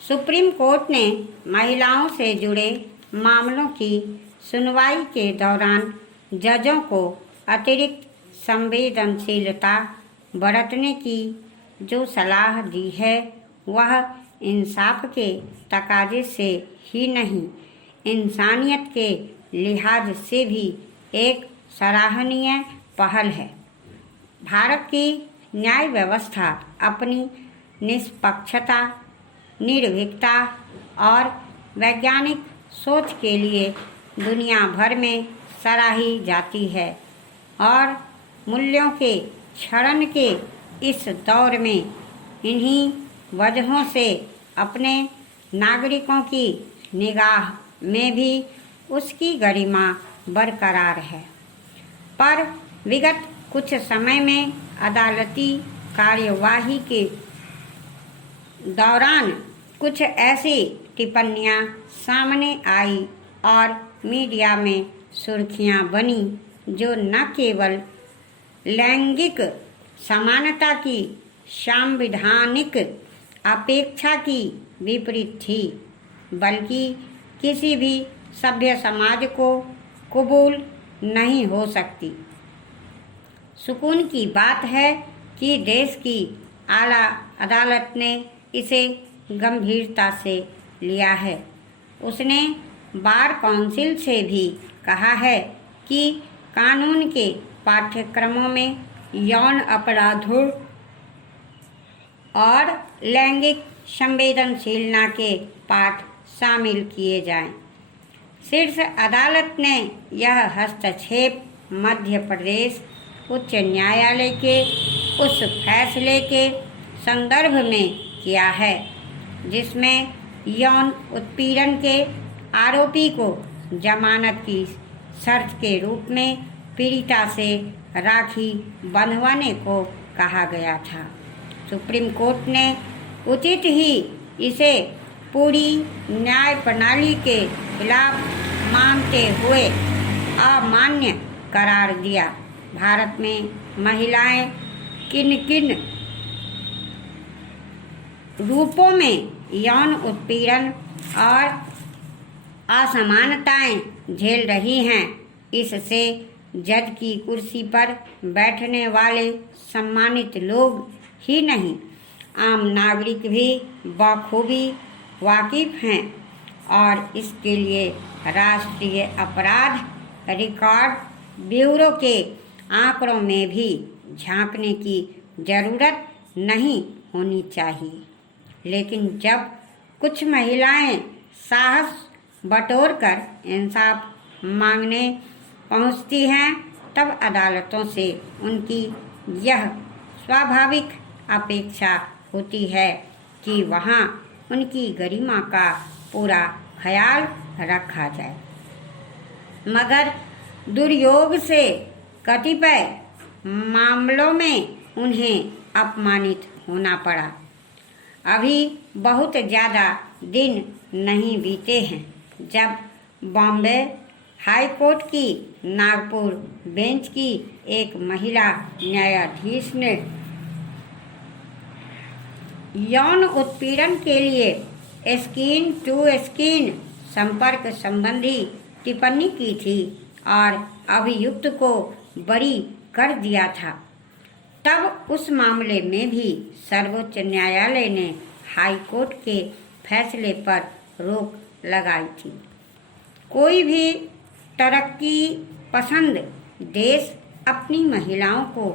Supreme court ने महिलाओं से जुड़े मामलों की सुनवाई के दौरान जजों को अतिरिक्त संवेदनशीलता बरतने की जो सलाह दी है वह इंसाफ के तकाजे से ही नहीं, इंसानियत के लिहाज से भी एक सराहनीय पहल है। भारत की न्याय व्यवस्था अपनी निष्पक्षता, निर्भीकता और वैज्ञानिक सोच के लिए दुनिया भर में सराही जाती है और मूल्यों के क्षरण के इस दौर में इन्हीं वजहों से अपने नागरिकों की निगाह में भी उसकी गरिमा बरकरार है। पर विगत कुछ समय में अदालती कार्यवाही के दौरान कुछ ऐसी टिप्पणियां सामने आई और मीडिया में सुर्खियां बनी जो न केवल लैंगिक समानता की संवैधानिक अपेक्षा की विपरीत थी, बल्कि किसी भी सभ्य समाज को कबूल नहीं हो सकती। सुकून की बात है कि देश की आला अदालत ने इसे गंभीरता से लिया है। उसने बार काउंसिल से भी कहा है कि कानून के पाठ्यक्रमों में यौन अपराधों और लैंगिक संवेदनशीलता के पाठ शामिल किए जाएं। शीर्ष अदालत ने यह हस्तक्षेप मध्य प्रदेश उच्च न्यायालय के उस फैसले के संदर्भ में किया है जिसमें यौन उत्पीड़न के आरोपी को जमानत की शर्त के रूप में पीड़िता से राखी बंधवाने को कहा गया था। सुप्रीम कोर्ट ने उचित ही इसे पूरी न्याय प्रणाली के खिलाफ मानते हुए अमान्य करार दिया। भारत में महिलाएं किन किन रूपों में यौन उत्पीड़न और असमानताएं झेल रही हैं, इससे जज की कुर्सी पर बैठने वाले सम्मानित लोग ही नहीं, आम नागरिक भी बखूबी वाकिफ हैं और इसके लिए राष्ट्रीय अपराध रिकॉर्ड ब्यूरो के आंकड़ों में भी झांकने की जरूरत नहीं होनी चाहिए। लेकिन जब कुछ महिलाएं साहस बटोरकर इंसाफ मांगने पहुंचती हैं, तब अदालतों से उनकी यह स्वाभाविक अपेक्षा होती है कि वहां उनकी गरिमा का पूरा ख्याल रखा जाए। मगर दुर्योग से कतिपय मामलों में उन्हें अपमानित होना पड़ा। अभी बहुत ज़्यादा दिन नहीं बीते हैं जब बॉम्बे हाई कोर्ट की नागपुर बेंच की एक महिला न्यायाधीश ने यौन उत्पीड़न के लिए स्किन टू स्किन संपर्क संबंधी टिप्पणी की थी और अभियुक्त को बरी कर दिया था। तब उस मामले में भी सर्वोच्च न्यायालय ने हाई कोर्ट के फैसले पर रोक लगाई थी। कोई भी तरक्की पसंद देश अपनी महिलाओं को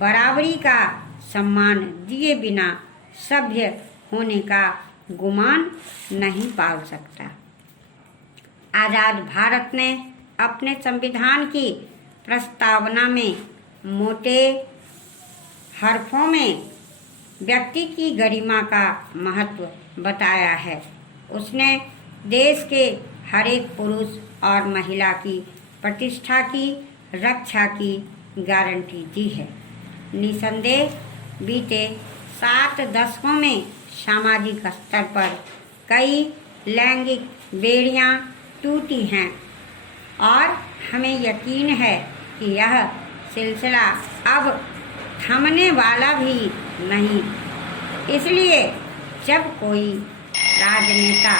बराबरी का सम्मान दिए बिना सभ्य होने का गुमान नहीं पाल सकता। आज़ाद भारत ने अपने संविधान की प्रस्तावना में मोटे हरफों में व्यक्ति की गरिमा का महत्व बताया है। उसने देश के हर एक पुरुष और महिला की प्रतिष्ठा की रक्षा की गारंटी दी है। निसंदेह बीते 7 दशकों में सामाजिक स्तर पर कई लैंगिक बेड़ियां टूटी हैं और हमें यकीन है कि यह सिलसिला अब थमने वाला भी नहीं। इसलिए जब कोई राजनेता